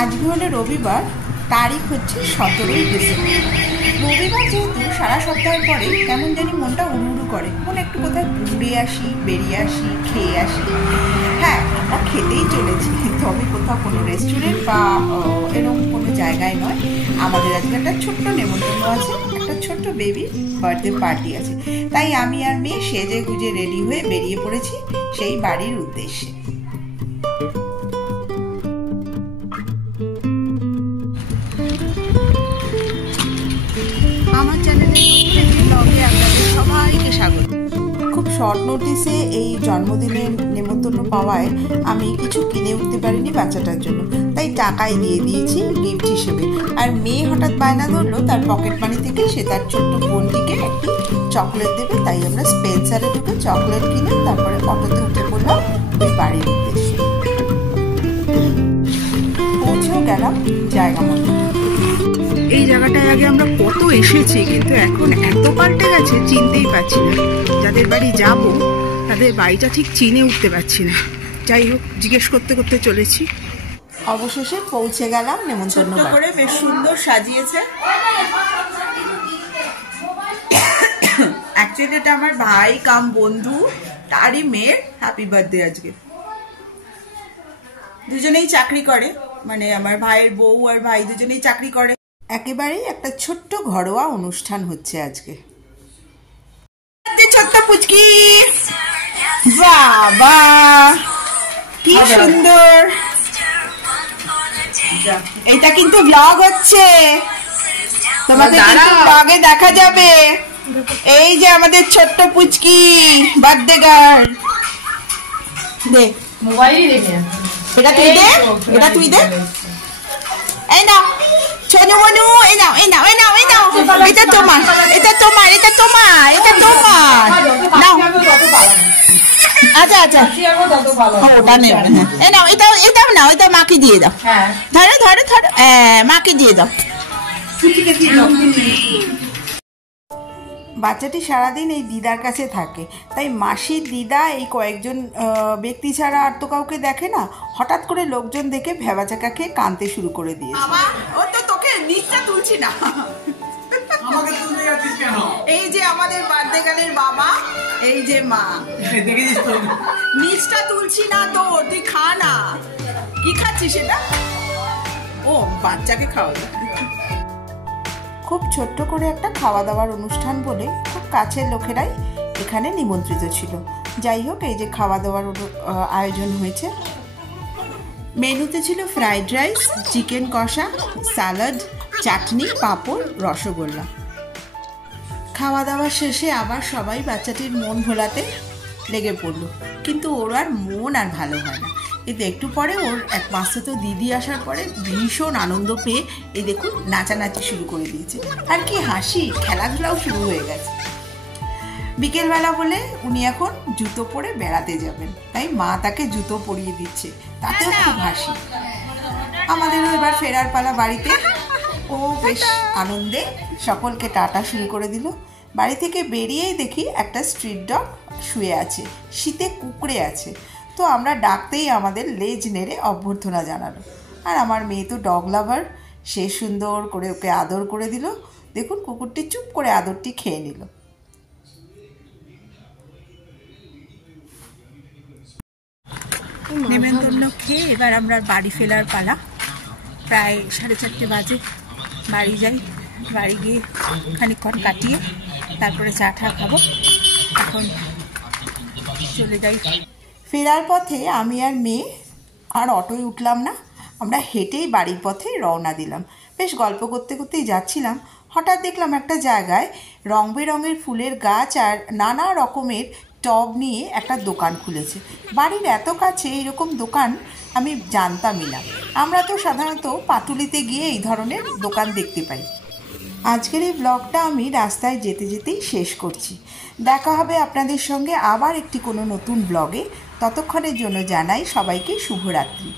আজকে হলো রবিবার, তারিখ হচ্ছে 17ই ডিসেম্বর। রবিবার যেহেতু সারা সপ্তাহের পরে কেমন জানি মনটা উড়ুউড়ু করে, মনে একটু কোথায় ঘুরে আসি, বেরিয়ে আসি, খেয়ে আসি। হ্যাঁ, আমরা খেতেই চলেছি, তবে কোথাও কোনো রেস্টুরেন্ট বা এরকম কোনো জায়গায় নয়। আমাদের আজকে একটা ছোট্ট নেমন্তন্ন আছে, একটা ছোট্ট বেবির বার্থডে পার্টি আছে। তাই আমি আর মেয়ে সেজে গুজে রেডি হয়ে বেরিয়ে পড়েছি সেই বাড়ির উদ্দেশ্যে। আমার চ্যানেলে ব্লগে আপনাদের সবাইকে স্বাগত। খুব শর্ট নোটিসে এই জন্মদিনের নেমন্তন্ন পাওয়ায় আমি কিছু কিনে উঠতে পারিনি বাচ্চাটার জন্য, তাই টাকাই দিয়ে দিয়েছি গিফট হিসেবে। আর মেয়ে হঠাৎ বায়না ধরলো তার পকেট মানি থেকে সে তার ছোট্ট বোনটিকে একটি চকলেট দেবে, তাই আমরা স্পেন্সারে ঢুকে চকলেট কিনে তারপরে অটোতে উঠে পড়লাম ওই বাড়ির উদ্দেশ্যে। পৌঁছেও গেলাম জায়গা মতো। এই জায়গাটায় আগে আমরা কত এসেছি, কিন্তু এখন এত পাল্টে গেছে চিনতেই পারছি না। যাদের বাড়ি যাব তাদের বাড়িটা ঠিক চিনে উঠতে পারছি না। যাই হোক, জিজ্ঞেস করতে করতে চলেছি। অবশেষে পৌঁছে গেলাম নেমন্তন্ন করে। বেশ সুন্দর সাজিয়েছে। অ্যাকচুয়ালি এটা আমার ভাই কাম বন্ধু, তারই মেয়ের হ্যাপি বার্থডে আজকে। দুজনেই চাকরি করে, মানে আমার ভাইয়ের বউ আর ভাই দুজনেই চাকরি করে। একেবারেই একটা ছোট্ট ঘরোয়া অনুষ্ঠান হচ্ছে আজকে। ছোট্ট পুচকি, বাবা কি সুন্দর। এটা কিন্তু ব্লগ হচ্ছে, তোমাদের ব্লগে দেখা যাবে। এই যে আমাদের ছোট্ট পুচকি বার্থডে গার্ল। দে মোবাইল, এটা তুই দে, এটা তুই দে। এই না ছনু মনু, এই নাও এই নাও এই নাও এই নাও, এটা তোমার, এটা তোমার, এটা তোমার, এটা তোমার। নাও, আচ্ছা আচ্ছা, ওটা নেবে। এই নাও, এটা এটাও নাও, এটা মাকে দিয়ে দাও। ধরো ধরো ধরো, মাকে দিয়ে দাও। বাচ্চাটি সারাদিন এই দিদার কাছে থাকে, তাই মাসি দিদা এই কয়েকজন ব্যক্তি ছাড়া আর তো কাউকে দেখে না। হঠাৎ করে লোকজন দেখে ভেবাচাকা খেয়ে কাঁদতে শুরু করে দিয়েছে। ও তো তোকে নিচটা তুলছি না, এই যে আমাদের বার্থডে গার্লের বাবা, এই যে মা। নিচটা তুলছি না তো, তুই খা না। কি খাচ্ছিস সেটা? ও বাচ্চাকে খাওয়াবে। খুব ছোট্ট করে একটা খাওয়া দাওয়ার অনুষ্ঠান বলে খুব কাছের লোকেরাই এখানে নিমন্ত্রিত ছিল। যাই হোক, এই যে খাওয়া দাওয়ার আয়োজন হয়েছে। মেনুতে ছিল ফ্রাইড রাইস, চিকেন কষা, স্যালাড, চাটনি, পাঁপড়, রসগোল্লা। খাওয়া দাওয়া শেষে আবার সবাই বাচ্চাটির মন ভোলাতে লেগে পড়লো, কিন্তু ওর আর মন আর ভালো হয় না। কিন্তু একটু পরে ওর এক মাসে দিদি আসার পরে ভীষণ আনন্দ পেয়ে এই দেখুন নাচানাচি শুরু করে দিয়েছে। আর কি হাসি, খেলাধুলাও শুরু হয়ে গেছে। বিকেলবেলা বলে উনি এখন জুতো পরে বেড়াতে যাবেন, তাই মা তাকে জুতো পরিয়ে দিচ্ছে, তাতেও খুব হাসি। আমাদেরও এবার ফেরার পালা বাড়িতে। ও বেশ আনন্দে সকলকে টাটা শুরু করে দিল। বাড়ি থেকে বেরিয়েই দেখি একটা স্ট্রিট ডগ শুয়ে আছে, শীতে কুঁকড়ে আছে। তো আমরা ডাকতেই আমাদের লেজ নেড়ে অভ্যর্থনা জানালো। আর আমার মেয়ে তো ডগ লাভার, সে সুন্দর করে ওকে আদর করে দিল। দেখুন কুকুরটি চুপ করে আদরটি খেয়ে নিল। নেমন্তন্ন খেয়ে এবার আমরা বাড়ি ফেরার পালা। প্রায় 4:30 বাজে। বাড়ি যাই, বাড়ি গিয়ে খানিকক্ষণ কাটিয়ে তারপরে চা টা খাবো। এখন চলে যাই। ফেরার পথে আমি আর মেয়ে আর অটোয় উঠলাম না, আমরা হেঁটেই বাড়ির পথে রওনা দিলাম। বেশ গল্প করতে করতেই যাচ্ছিলাম, হঠাৎ দেখলাম একটা জায়গায় রং বেরঙের ফুলের গাছ আর নানা রকমের টব নিয়ে একটা দোকান খুলেছে। বাড়ির এত কাছে এইরকম দোকান আমি জানতামই না। আমরা তো সাধারণত পাটুলিতে গিয়ে এই ধরনের দোকান দেখতে পাই। আজকের এই ব্লগটা আমি রাস্তায় যেতে যেতেই শেষ করছি। দেখা হবে আপনাদের সঙ্গে আবার একটি কোনো নতুন ব্লগে। ততক্ষণের জন্য জানাই সবাইকে শুভরাত্রি।